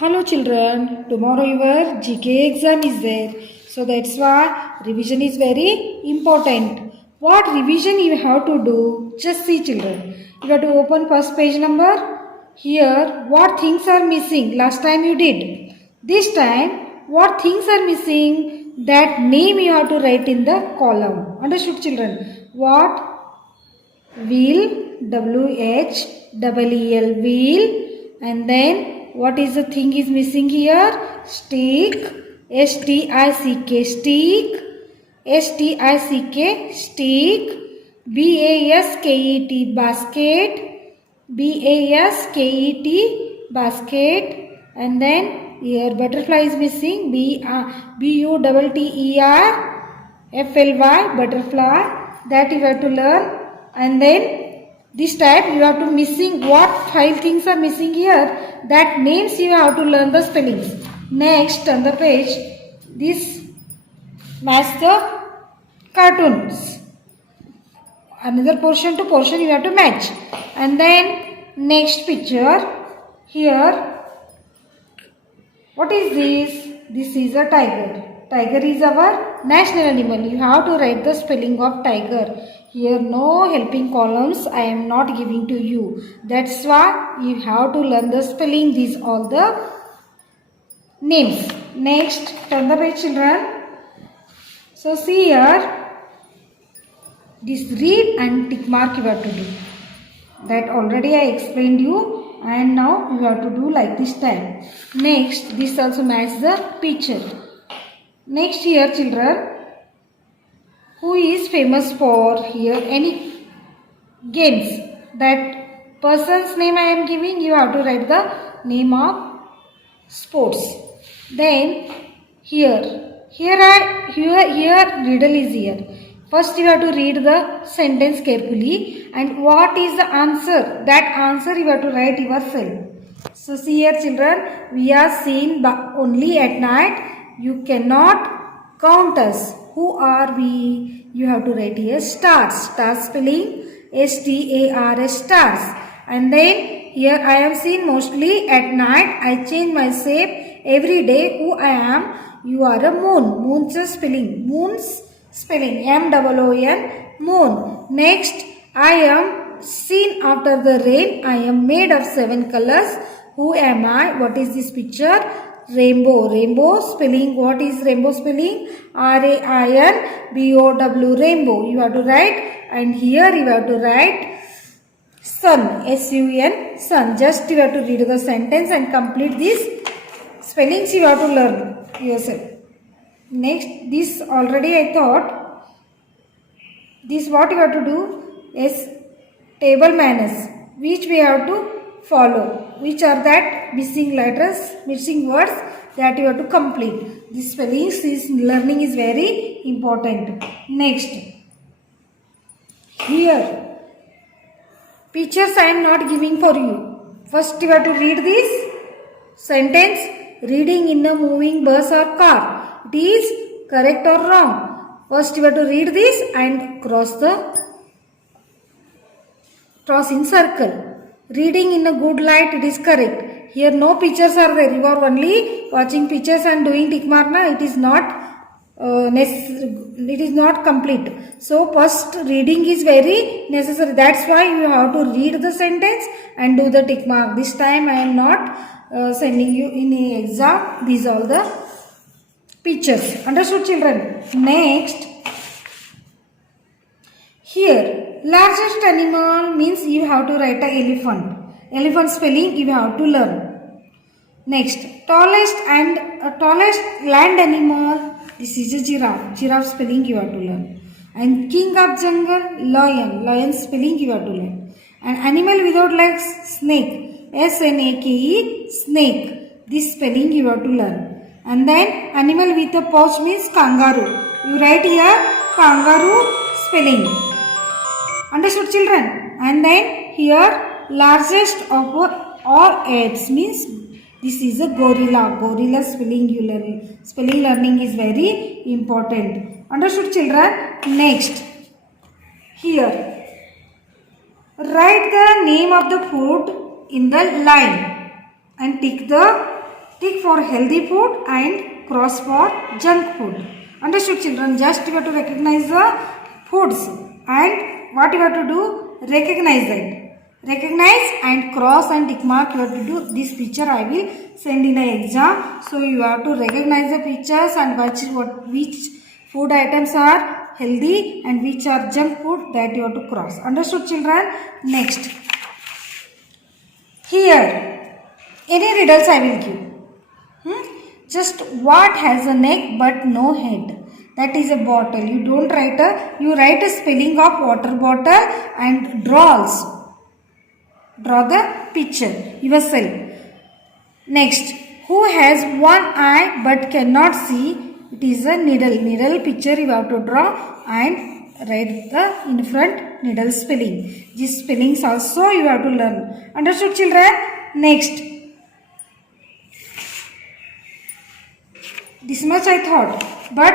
Hello children, tomorrow your GK exam is there. So that's why revision is very important. What revision you have to do? Just see children. You have to open first page number. Here what things are missing? Last time you did. This time what things are missing? That name you have to write in the column. Understood children? What? Wheel, WHEEL, wheel, and then what is the thing is missing here? Stick, STICK, stick, STICK, stick, BASKET, basket, BASKET, basket, and then here butterfly is missing, BUTTERFLY, butterfly, that you have to learn. And then this time you have to missing what 5 things are missing here, that names you have to learn the spellings. Next on the page, this match the cartoons, another portion to portion you have to match. And then next picture, here what is this? This is a tiger. Tiger is our national animal. You have to write the spelling of tiger. Here no helping columns I am not giving to you. That's why you have to learn the spelling. These all the names. Next, turn the page children. So see here, this read and tick mark you have to do. That already I explained you, and now you have to do like this time. Next, this also matches the picture. Next here children, who is famous for here any games, that person's name I am giving, you have to write the name of sports. Then here riddle is here. First you have to read the sentence carefully, and what is the answer, that answer you have to write yourself. So see here children, we are seen only at night. You cannot count us. Who are we? You have to write here stars. Stars spelling STARS, stars. And then here I am seen mostly at night. I change my shape every day. Who I am? You are a moon. Moon's spelling. Moon's spelling MOON. Moon. Next, I am seen after the rain. I am made of 7 colors. Who am I? What is this picture? Rainbow. Rainbow spelling, what is rainbow spelling? RAINBOW, rainbow. You have to write, and here you have to write sun, SUN, sun. Just you have to read the sentence and complete these spellings you have to learn yourself. Next, this already I thought. This what you have to do is table manners, which we have to follow. Which are that missing letters, missing words, that you have to complete. This spelling, this learning is very important. Next, here pictures I am not giving for you. First you have to read this sentence. Reading in a moving bus or car, it is correct or wrong? First you have to read this and cross in circle. Reading in a good light, it is correct. Here no pictures are there. You are only watching pictures and doing tick mark. It is not it is not complete. So first reading is very necessary. That's why you have to read the sentence and do the tick mark. This time I am not sending you in a exam. These are all the pictures. Understood children? Next, here largest animal means you have to write a elephant. Elephant spelling you have to learn. Next, tallest land animal, this is a giraffe. Giraffe spelling you have to learn. And king of jungle, lion. Lion spelling you have to learn. And animal without legs, snake. SNAKE, snake. This spelling you have to learn. And then animal with a pouch means kangaroo. You write here kangaroo spelling. Understood children? And then here largest of all apes means this is a gorilla. Gorilla spelling you learn. Spelling learning is very important. Understood children? Next, here write the name of the food in the line and tick the Tick for healthy food and cross for junk food. Understood children? Just you have to recognize the foods and what you have to do? Recognize that. Recognize and cross and tick mark you have to do. This picture I will send in an exam. So you have to recognize the pictures and which food items are healthy and which are junk food, that you have to cross. Understood children? Next. Here, any riddles I will give. Just what has a neck but no head? That is a bottle. You don't write you write a spelling of water bottle and draw also. Draw the picture yourself. Next, who has one eye but cannot see? It is a needle. Needle picture you have to draw and write the in front needle spelling. These spellings also you have to learn. Understood children? Next. This much I thought. But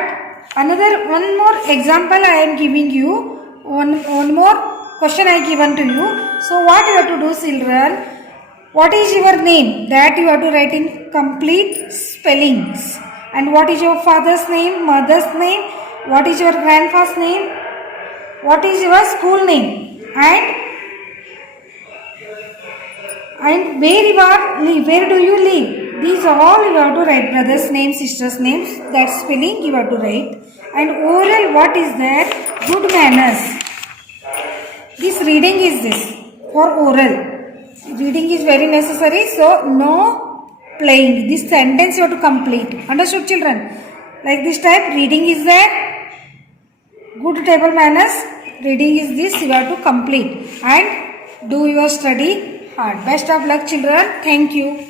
one more example I am giving you. One more question I given to you. So what you have to do children? What is your name? That you have to write in complete spellings. And what is your father's name, mother's name? What is your grandfather's name? What is your school name? And where do you live? These all you have to write. Brother's name, sister's names. That spelling you have to write. And oral, what is that? Good manners. This reading is this for oral. Reading is very necessary. So no playing. This sentence you have to complete. Understood children? Like this type. Reading is there. Good table manners. Reading is this. You have to complete. And do your study hard. Best of luck children. Thank you.